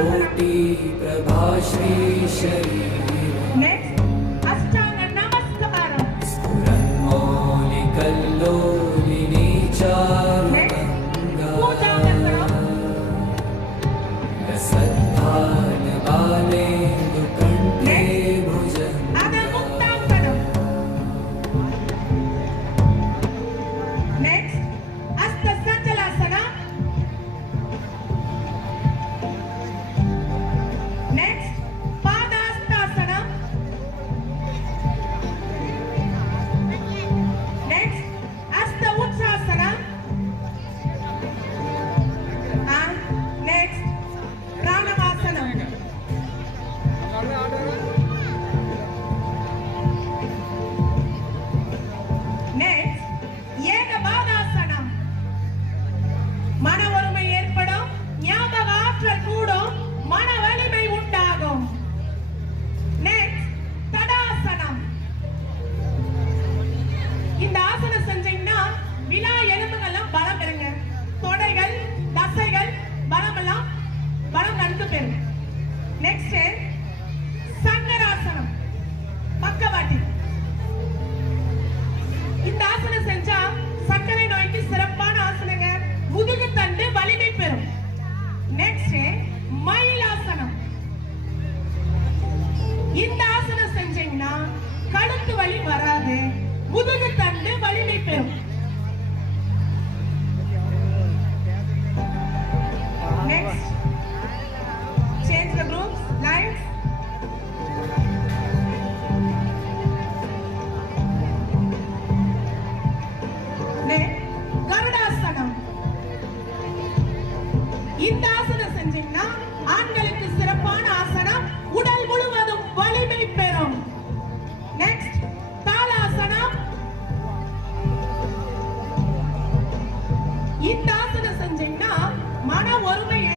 कोटि प्रभा श्री शरीर नेक्स्ट अष्टांग नमस्कारम स्फुरन्मौलिकल्लोलिनी चारुगंगा पूजा करो रसद्भान बालेन्दु कंठे भुजंगा अद मुक्तांगनम नेक्स्ट हस्त संचलासना नेक्स्ट पादास्तासना नेक्स्ट हस्त उत्सासना नेक्स्ट प्राणायामासना नेक्स्ट ஏகபாதாசனம் மன ஒருமை ஏற்படும் ஞாபக ஆற்றல் கூடும் மன வலிமை உண்டாகும் நெக்ஸ்ட் தடாசனம் இந்த ஆசனம் செஞ்சீங்கன்னா விலா எலும்புகள்லாம் பலம் பெறுங்க தொடைகள் தசைகள் பலம் நன்கு பெறுங்க நெக்ஸ்ட்